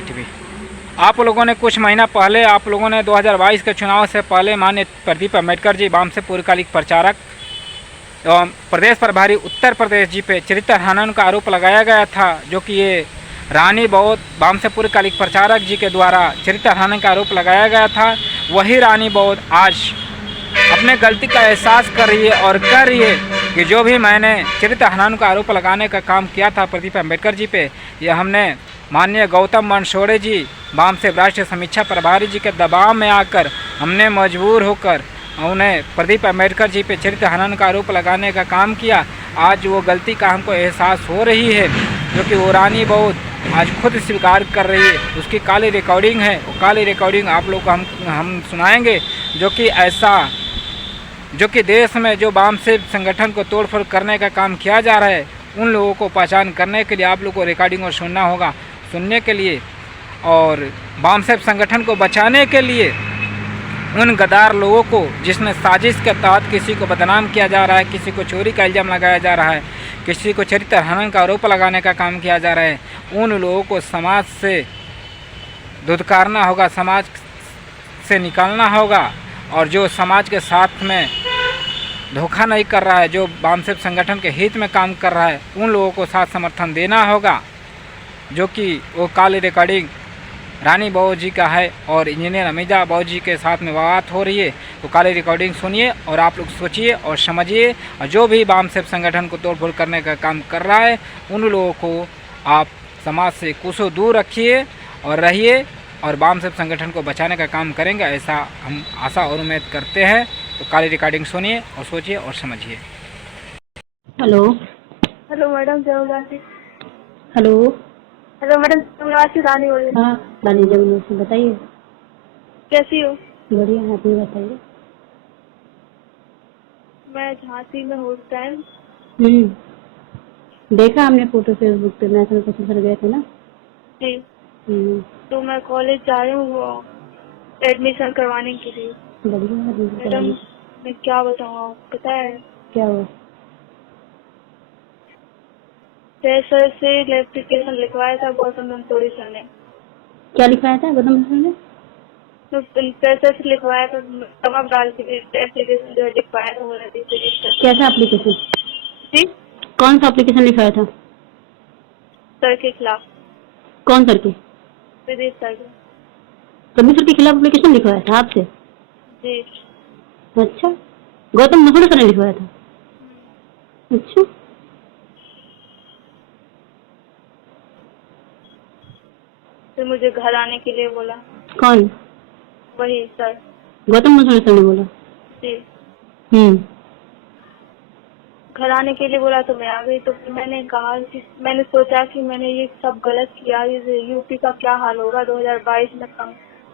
TV. आप लोगों ने कुछ महीना पहले आप लोगों ने 2022 के चुनाव से पहले माननीय प्रदीप अम्बेडकर जी वाम से पूर्णकालिक प्रचारक एवं प्रदेश प्रभारी उत्तर प्रदेश जी पे चरित्र हनन का आरोप लगाया गया था, जो कि ये रानी बौद्ध वाम से पूर्णकालिक प्रचारक जी के द्वारा चरित्र हनन का आरोप लगाया गया था। वही रानी बौद्ध आज अपने गलती का एहसास कर रही है और कह रही है कि जो भी मैंने चरित्र हनन का आरोप लगाने का काम किया था प्रदीप अम्बेडकर जी पे, यह हमने माननीय गौतम मंडसोड़े जी वाम से राष्ट्रीय समीक्षा प्रभारी जी के दबाव में आकर हमने मजबूर होकर उन्हें प्रदीप अम्बेडकर जी पे चरित्र हनन का आरोप लगाने का काम किया। आज वो गलती का हमको एहसास हो रही है, जो कि वो रानी बौद्ध आज खुद स्वीकार कर रही है। उसकी काली रिकॉर्डिंग है, वो काली रिकॉर्डिंग आप लोग को हम सुनाएंगे, जो कि देश में जो वाम से संगठन को तोड़फोड़ करने का काम किया जा रहा है, उन लोगों को पहचान करने के लिए आप लोग को रिकॉर्डिंग और सुनना होगा। सुनने के लिए और वाम से संगठन को बचाने के लिए उन गद्दार लोगों को जिसने साजिश के तहत किसी को बदनाम किया जा रहा है, किसी को चोरी का इल्ज़ाम लगाया जा रहा है, किसी को चरित्र हनन का आरोप लगाने का काम किया जा रहा है, उन लोगों को समाज से धुतकारना होगा, समाज से निकालना होगा। और जो समाज के साथ में धोखा नहीं कर रहा है, जो वाम से संगठन के हित में काम कर रहा है, उन लोगों को साथ समर्थन देना होगा। जो कि वो काली रिकॉर्डिंग रानी बौद्ध जी का है और इंजीनियर अमीजा बौद्ध जी के साथ में बात हो रही है। तो काली रिकॉर्डिंग सुनिए और आप लोग सोचिए और समझिए, और जो भी वाम से संगठन को तोड़फोड़ करने का काम कर रहा है, उन लोगों को आप समाज से कोसों दूर रखिए और रहिए, और वाम से संगठन को बचाने का काम करेंगे, ऐसा हम आशा और उम्मीद करते हैं। तो काली रिकॉर्डिंग सुनिए और सोचिए और समझिए। हेलो हेलो मैडम, जय। हेलो हेलो मैडम, जमुनावासी रानी बोल रही हूँ। हाँ रानी जमुनावासी, बताइए। कैसी हो? बढ़िया है, अपनी बताइए। मैं झांसी में हूँ उस टाइम। देखा हमने फोटो फेसबुक पे, नेशनल क्वेश्चन सर गए थे ना जी। तो मैं कॉलेज जा रही हूँ वो एडमिशन करवाने के लिए। बढ़िया है मैडम मैं क्या बताऊँ, आपको पता है क्या हुआ? सर से एप्लीकेशन लिखवाया था गौतम मंडसोड़े सर ने। क्या लिखवाया था गौतम सर ने? तो पैसे से लिखवाया था, तमाम डाल के एप्लीकेशन जो लिखवाया था वो रजिस्ट्रेशन। कैसा एप्लीकेशन? जी, कौन सा एप्लीकेशन लिखवाया था? सर के खिलाफ। कौन सर के? विदेश सर के। कभी सर के खिलाफ एप्लीकेशन लिखवाया था आपसे? जी। अच्छा, गौतम मंडसोड़े सर ने लिखवाया था? अच्छा, फिर मुझे घर आने के लिए बोला। कौन? वही सर, गौतम मंडसोड़े सर ने बोला? जी। घर आने के लिए बोला तो मैं आ गई। तो फिर मैंने कहा कि मैंने सोचा कि मैंने ये सब गलत किया, यूपी का क्या हाल होगा 2022 में।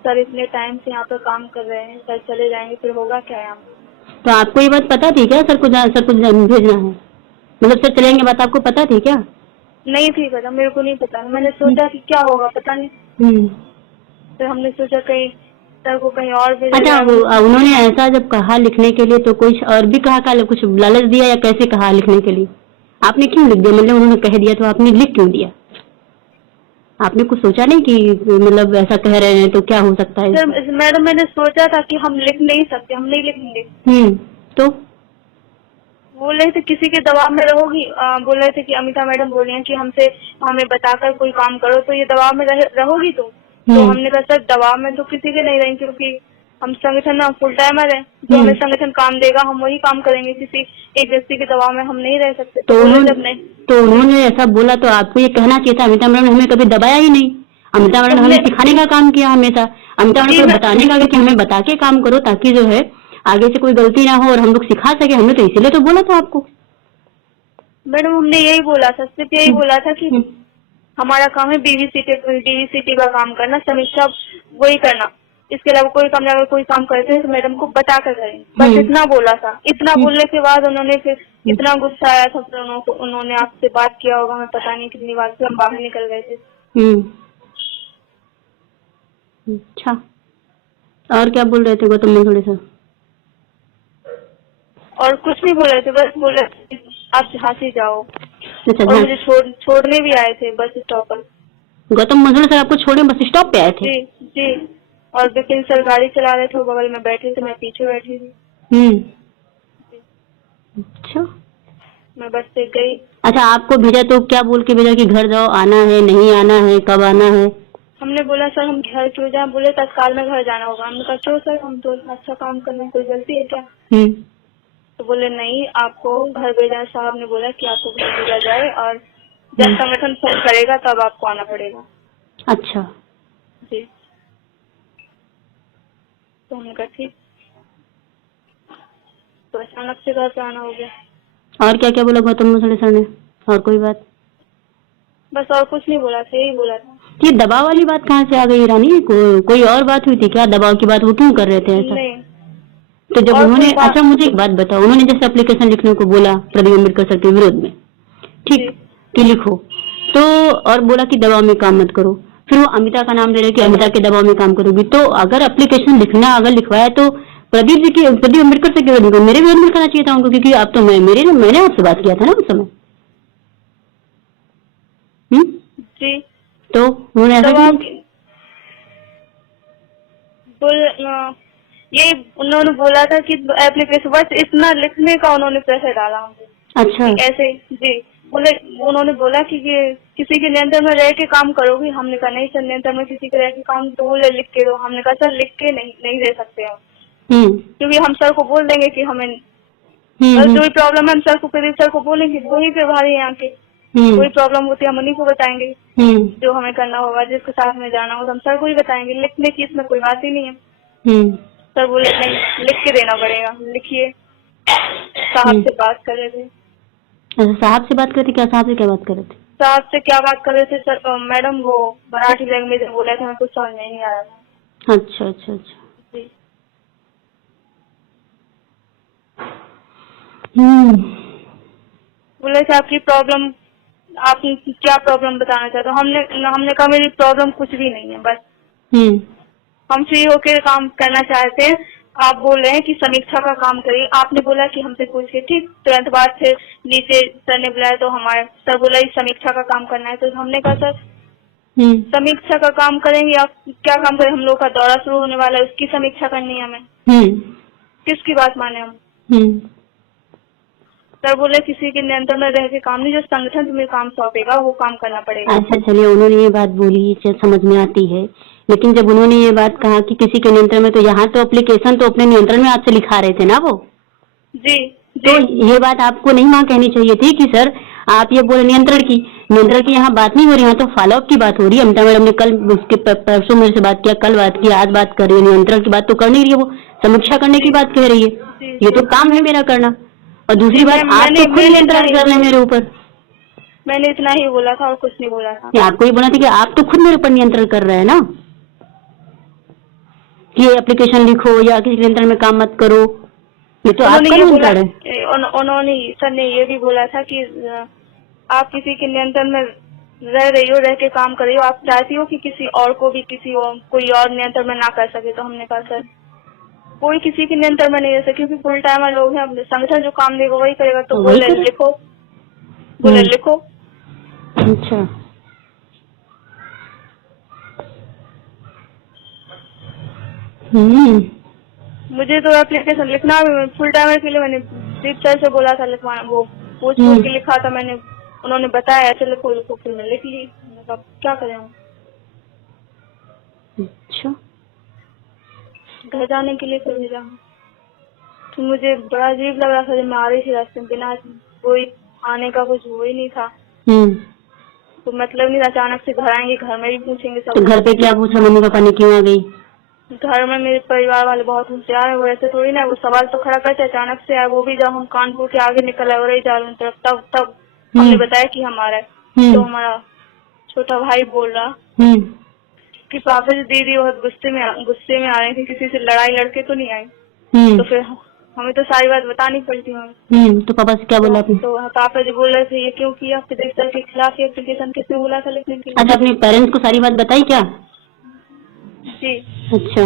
सर इतने टाइम से यहाँ पर काम कर रहे हैं, सर चले जाएंगे फिर होगा क्या यहाँ? तो आपको ये बात पता थी क्या सर को भेजना है? मतलब सर चलेंगे, बात आपको पता थी क्या? नहीं थी पता, मेरे को नहीं पता। मैंने सोचा कि क्या होगा पता नहीं। फिर हमने सोचा कहीं सर को कहीं और भेजा। अच्छा, उन्होंने ऐसा जब कहा लिखने के लिए तो कुछ और भी कहा, कुछ लालच दिया या कैसे कहा लिखने के लिए? आपने क्यों लिख दिया? मतलब उन्होंने कह दिया तो आपने लिख क्यों दिया? आपने कुछ सोचा नहीं कि मतलब ऐसा कह रहे हैं तो क्या हो सकता है? सर मैडम मैंने सोचा था कि हम लिख नहीं सकते, हम नहीं लिखेंगे। तो बोल रहे थे किसी के दबाव में रहोगी। बोल रहे थे कि अमिता मैडम बोल रही हैं कि हमें बताकर कोई काम करो तो ये दबाव में रहोगी तुम। तो हमने कहा सर दबाव में तो किसी के नहीं रहेंगे, क्योंकि हम संगठन में फुल टाइमर है। जो हमें संगठन काम देगा हम वही काम करेंगे, किसी एक व्यक्ति के दबाव में हम नहीं रह सकते। तो उन्होंने ऐसा बोला तो आपको ये कहना चाहिए था, अमिता मैडम ने हमें कभी दबाया ही नहीं। अमिता मैडम ने हमें सिखाने का काम किया हमेशा। अमिता मैडम को बताने का कि हमें बता के काम करो, ताकि जो है आगे से कोई गलती ना हो और हम लोग सिखा सके। हमने तो इसीलिए तो बोला था आपको। मैडम हमने यही बोला था, सिर्फ यही बोला था कि हमारा काम है डीवीसीटी का काम करना, समीक्षा वही करना। इसके अलावा कोई काम, अगर कोई काम करते हैं तो मैडम को बता कर करें, बस इतना बोला था। इतना बोलने के बाद उन्होंने फिर इतना गुस्सा आया था, फिर उन्होंने आपसे बात किया होगा, हमें पता नहीं कितनी बार से हम बाहर निकल गए थे। अच्छा, और क्या बोल रहे थे गौतम मंडसोड़े सर? और कुछ नहीं बोल रहे थे, बस बोल रहे थे आप झांसी जाओ। अच्छा, और मुझे छोड़ने भी आए थे बस स्टॉप पर। गौतम मंडल सर आपको छोड़ने बस स्टॉप पे आए थे? जी जी। और विपिन सर गाड़ी चला रहे थे, वो बगल में बैठे थे, मैं पीछे बैठी थी। अच्छा। मैं बस से गई। अच्छा, आपको भेजा तो क्या बोल के भेजा कि घर जाओ, आना है, नहीं आना है, कब आना है? हमने बोला सर हम घर क्यों जाए, बोले तत्काल में घर जाना होगा। हमने कहा क्यों सर, हम तो अच्छा काम कर रहे हैं, कोई गलती है क्या? तो बोले नहीं, आपको घर भेजा, साहब ने बोला कि आपको घर भेजा जाए और जब संगठन फोन करेगा तब आपको आना पड़ेगा। अच्छा जी। तो हमने कहा ठीक। तो अचानक से घर पे आना हो गया। और क्या क्या बोला गौतम मसले सर ने? और कोई बात? बस और कुछ नहीं बोला था, यही बोला था। ये दबाव वाली बात कहाँ से आ गई रानी? कोई और बात हुई थी क्या? दबाव की बात वो क्यों कर रहे थे ऐसा? नहीं। तो जब और उन्होंने, कोई बात- अच्छा मुझे एक बात बताओ, उन्होंने जैसे एप्लीकेशन लिखने को बोला प्रदीप अम्बेडकर सर के विरोध में, ठीक, कि लिखो, तो और बोला कि दबाव में काम मत करो, फिर वो अमिता का नाम ले रहे कि अमिता के दबाव में काम करोगी। तो अगर एप्लीकेशन लिखना अगर लिखवाया तो प्रदीप अम्बेडकर से क्यों, मेरे विरोध में करना चाहिए था उनको, क्योंकि आप तो मैंने आपसे बात किया था ना उस समय। जी। तो उन्होंने ऐसा क्यों? ये उन्होंने बोला था कि एप्लीकेशन, बस इतना लिखने का उन्होंने प्रेशर डाला मुझे। अच्छा। ऐसे जी। बोले, उन्होंने बोला कि किसी के नियंत्रण में रह के काम करोगी। हमने कहा नहीं सर, नियंत्रण में किसी के रह के काम, तो बोले लिख के दो। हमने कहा सर लिख के नहीं दे सकते हम, क्योंकि हम सर को बोल देंगे कि हमें जो भी प्रॉब्लम है हम सर को, प्रदीप सर को बोलेंगे, वही प्रभारी यहाँ के, कोई प्रॉब्लम होती है हम उन्हीं को बताएंगे, जो हमें करना होगा, जिसके साथ में जाना होगा हम सर को ही बताएंगे। लिखने की इसमें कोई बात ही नहीं है। सर बोले नहीं, लिख के देना पड़ेगा, लिखिए। साहब से बात कर रहे थे। साहब से बात करते? क्या साहब से क्या बात कर रहे थे? साहब से क्या बात कर रहे थे सर, मैडम वो मराठी लैंग्वेज में बोले थे, हमें कुछ समझ नहीं आ रहा था। अच्छा अच्छा अच्छा। जी। बोले थे आपकी प्रॉब्लम, आप क्या प्रॉब्लम बताना चाहते हो? हमने कहा मेरी प्रॉब्लम कुछ भी नहीं है, बस हम फ्री होकर काम करना चाहते हैं। आप बोल रहे हैं कि समीक्षा का काम करिए, आपने बोला कि हमसे पूछिए, ठीक। तुरंत बाद फिर नीचे सर ने बुलाया तो हमारे सर बोला इस समीक्षा का काम करना है। तो हमने कहा सर समीक्षा का काम करेंगे, आप क्या काम करें, हम लोग का दौरा शुरू होने वाला है, उसकी समीक्षा करनी है हमें। किसकी बात माने हम? सर बोले किसी के नियंत्रण में रह के काम नहीं, जो संगठन तुम्हें काम सौंपेगा वो काम करना पड़ेगा। अच्छा चलिए, उन्होंने ये बात बोली, समझ में आती है, लेकिन जब उन्होंने ये बात कहा कि किसी के नियंत्रण में, तो यहाँ तो एप्लीकेशन तो अपने नियंत्रण में आपसे लिखा रहे थे ना वो? जी। तो ये बात आपको नहीं वहाँ कहनी चाहिए थी कि सर आप ये बोले नियंत्रण की यहाँ बात नहीं हो रही, यहाँ तो फॉलोअप की बात हो रही है। अमिता मैडम ने कल उसके परसों मेरे से बात किया, कल बात की, आज बात कर रही है, नियंत्रण की बात तो कर नहीं रही है, वो समीक्षा करने की बात कह रही है। ये तो काम है मेरा करना। और दूसरी बात, आप तो खुद नियंत्रण कर रहे हैं मेरे ऊपर। मैंने इतना ही बोला था और कुछ नहीं बोला था। आपको ही बोला था कि आप तो खुद मेरे ऊपर नियंत्रण कर रहे हैं ना, कि ये एप्लीकेशन लिखो या किसी नियंत्रण में काम मत करो, ये तो आपका नियंत्रण है। उन्होंने सर ने ये भी बोला था कि आप किसी के नियंत्रण में रह रही हो, रह के काम कर रही हो, आप चाहती हो कि किसी और को भी कोई और नियंत्रण में ना कर सके। तो हमने कहा सर कोई किसी के नियंत्रण में नहीं रह सके, क्योंकि फुल टाइमर लोग हैं, संगठन जो काम देगा वही करेगा। तो बोले लिखो। अच्छा। मुझे तो एप्लीकेशन लिखना, फुल टाइमर के लिए मैंने दीप सर से बोला था लिखवाना, वो पूछ के लिखा था मैंने, उन्होंने बताया ऐसे लिखो, फिर मैं लिख ली। क्या करें हम? अच्छा। घर जाने के लिए फिर भेजा, तो मुझे बड़ा अजीब लग रहा था जब मैं आ रही थी रास्ते में, बिना कोई आने का कुछ वो ही नहीं था, तो मतलब नहीं, अचानक से घर आएंगे, घर में भी पूछेंगे सब। तो घर पे क्या पूछा, मम्मी पापा ने क्यों आ गई? घर में मेरे परिवार वाले बहुत होशियार है, वो ऐसे थोड़ी ना वो सवाल तो खड़ा करते, अचानक से आए, वो भी जब हम कानपुर के आगे निकल आए और जा रहे तरफ, तब हमने बताया कि हमारा है। तो हमारा छोटा भाई बोल रहा कि पापा जी दीदी बहुत गुस्से में आ रही थी, किसी से लड़ाई लड़के तो नहीं आई। तो फिर हमें तो सारी बात बतानी पड़ती है। तो पापा से क्या बोला आपने? तो पापा जी बोल रहे थे ये क्यों किया, प्रदीप सर के खिलाफ एप्लीकेशन किसने बोला था लिखने के लिए। अच्छा, अपने पेरेंट्स को सारी बात बताई क्या? जी। अच्छा।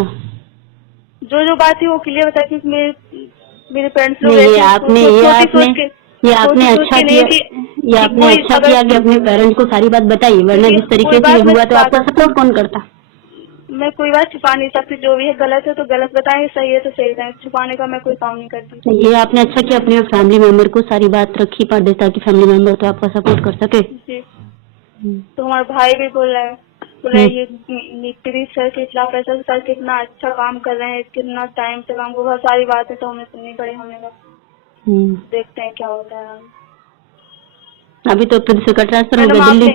जो बात थी वो क्लियर बताई, क्योंकि मेरे पेरेंट्स लोग ये आपने सोच अच्छा के किया, नहीं थी ये आपने कोई अच्छा अगर किया कि अपने पेरेंट्स को सारी बात बताई, वरना जिस तरीके कोई से ये बात मैं हुआ तो आपको छुपाता सपोर्ट कौन करता। मैं कोई बात छुपा नहीं सकती, जो भी है गलत है तो गलत बताएं, सही है तो सही बताएं, छुपाने का मैं कोई काम नहीं करती। ये आपने अच्छा किया, अपने फैमिली मेंबर को सारी बात रखी पर्दे, ताकि फैमिली मेंबर तो आपका सपोर्ट कर सके। जी तो हमारा भाई भी बोल रहा है ये मिस्त्री सर के खिलाफ ऐसा, सर कितना अच्छा काम कर रहे हैं, कितना टाइम से काम, बहुत सारी बातें तो हमें सुननी पड़ी, हमने कहा देखते हैं क्या होता है। अभी तो प्रदीप का ट्रांसफर हो मैडम गया दिल्ली।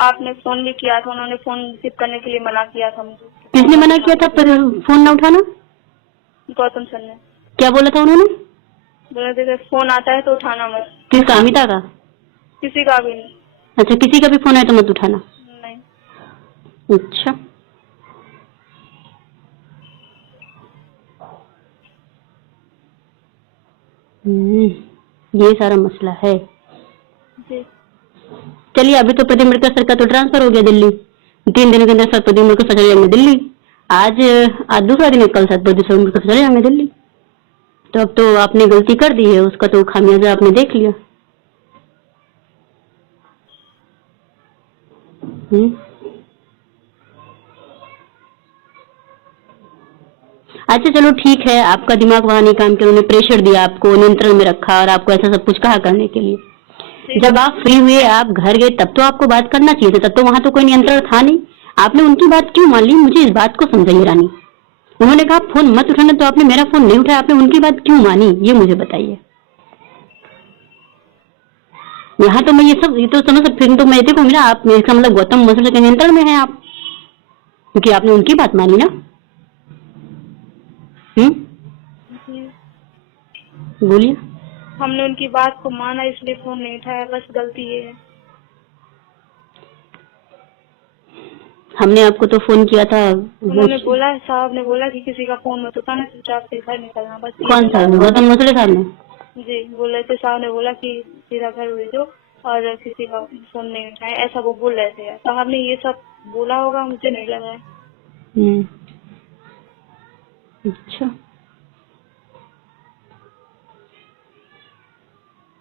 आपने फोन भी किया था, उन्होंने फोन रिसीव करने के लिए मना किया था मुझे। किसने मना किया था फोन न उठाना? गौतम सर ने। क्या बोला था उन्होंने? बोले थे फोन आता है तो उठाना मत। किसका, अमिता का? किसी का भी नहीं। अच्छा, किसी का भी फोन है तो मत उठाना। नहीं। अच्छा, ये सारा मसला है। जी चलिए, अभी तो प्रदीप मिड़कल सर का तो ट्रांसफर हो गया दिल्ली, 3 दिनों के अंदर सर प्रदीप मिड़कल सर चले जाएंगे दिल्ली। आज दूसरा दिन है, कल सर प्रदीप मिड़कल चले जाएंगे दिल्ली। तो अब तो आपने गलती कर दी है, उसका तो खामियाजा आपने देख लिया। अच्छा चलो ठीक है, आपका दिमाग वहां नहीं काम किया, उन्होंने प्रेशर दिया आपको, नियंत्रण में रखा और आपको ऐसा सब कुछ कहा करने के लिए। जब आप फ्री हुए, आप घर गए, तब तो आपको बात करना चाहिए था, तब तो वहां तो कोई नियंत्रण था नहीं। आपने उनकी बात क्यों मान ली, मुझे इस बात को समझाइए रानी। उन्होंने कहा फोन मत उठाना, तो आपने मेरा फोन नहीं उठाया, आपने उनकी बात क्यों मानी, ये मुझे बताइए। यहाँ तो मैं ये तो समझ सकती, फिर तो मैं देखूंगी ना, आप इसका मतलब गौतम मसले के नियंत्रण में है आप, क्योंकि आपने उनकी बात मानी ना। बोलिए। हमने उनकी बात को माना, इसलिए फोन नहीं उठाया, बस गलती ये है। हमने आपको तो फोन किया था, उन्होंने बोला, साहब ने बोला कि किसी का फोन मत उठाना, चुपचाप से घर निकलना, बस। कौन सा, गौतम मसले साहब ने? जी बोल रहे थे, साहब ने बोला कि सीधा घर भेजो और किसी का फोन नहीं उठाए, ऐसा वो बोल रहे थे। साहब ने ये सब बोला होगा, मुझे नहीं लगा है। अच्छा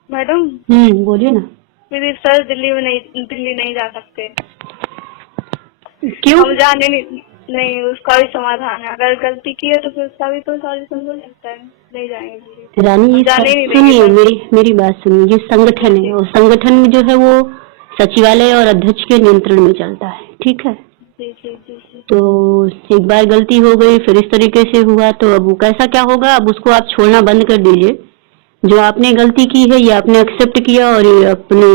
मैडम। बोलिए ना। मेरे सर दिल्ली नहीं जा सकते। क्यों? हम जाने नहीं, उसका भी समाधान है, अगर गलती की है तो फिर उसका भी तो सॉल्यूशन हो सकता है, नहीं जाएंगे रानी। सुनिए, मेरी बात सुनिए, ये संगठन है और संगठन में जो है वो सचिवालय और अध्यक्ष के नियंत्रण में चलता है, ठीक है। जी। तो एक बार गलती हो गई, फिर इस तरीके से हुआ, तो अब कैसा क्या होगा, अब उसको आप छोड़ना बंद कर दीजिए। जो आपने गलती की है ये आपने एक्सेप्ट किया और ये अपने